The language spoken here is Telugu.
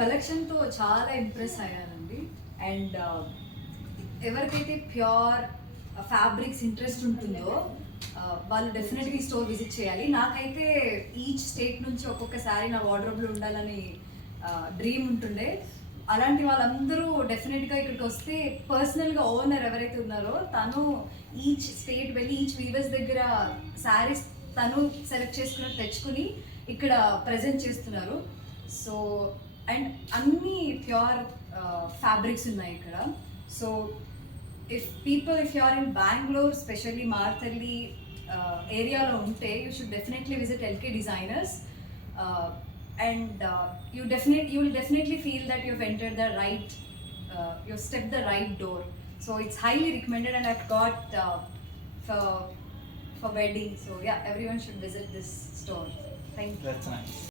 కలెక్షన్తో చాలా ఇంప్రెస్ అయ్యానండి. అండ్ ఎవరికైతే ప్యూర్ ఫ్యాబ్రిక్స్ ఇంట్రెస్ట్ ఉంటుందో వాళ్ళు డెఫినెట్గా ఈ స్టోర్ విజిట్ చేయాలి. నాకైతే ఈచ్ స్టేట్ నుంచి ఒక్కొక్క శారీ నా వార్డ్రోబ్లో ఉండాలని డ్రీమ్ ఉంటుండే. అలాంటి వాళ్ళందరూ డెఫినెట్గా ఇక్కడికి వస్తే పర్సనల్గా ఓనర్ ఎవరైతే ఉన్నారో తను ఈచ్ స్టేట్ వెళ్ళి ఈచ్ వీవర్స్ దగ్గర శారీస్ తను సెలెక్ట్ చేసుకుని తెచ్చుకుని ఇక్కడ ప్రజెంట్ చేస్తున్నారు. సో అండ్ అన్ని ప్యూర్ ఫ్యాబ్రిక్స్ ఉన్నాయి ఇక్కడ. So if you are in Bangalore, especially Marthalli ఏరియాలో ఉంటే you should definitely visit LK Designers, and you will definitely feel that you've entered the right, you've stepped the right door. So it's highly recommended, and I've got for wedding. So yeah, everyone should visit this store. Thank you. That's nice.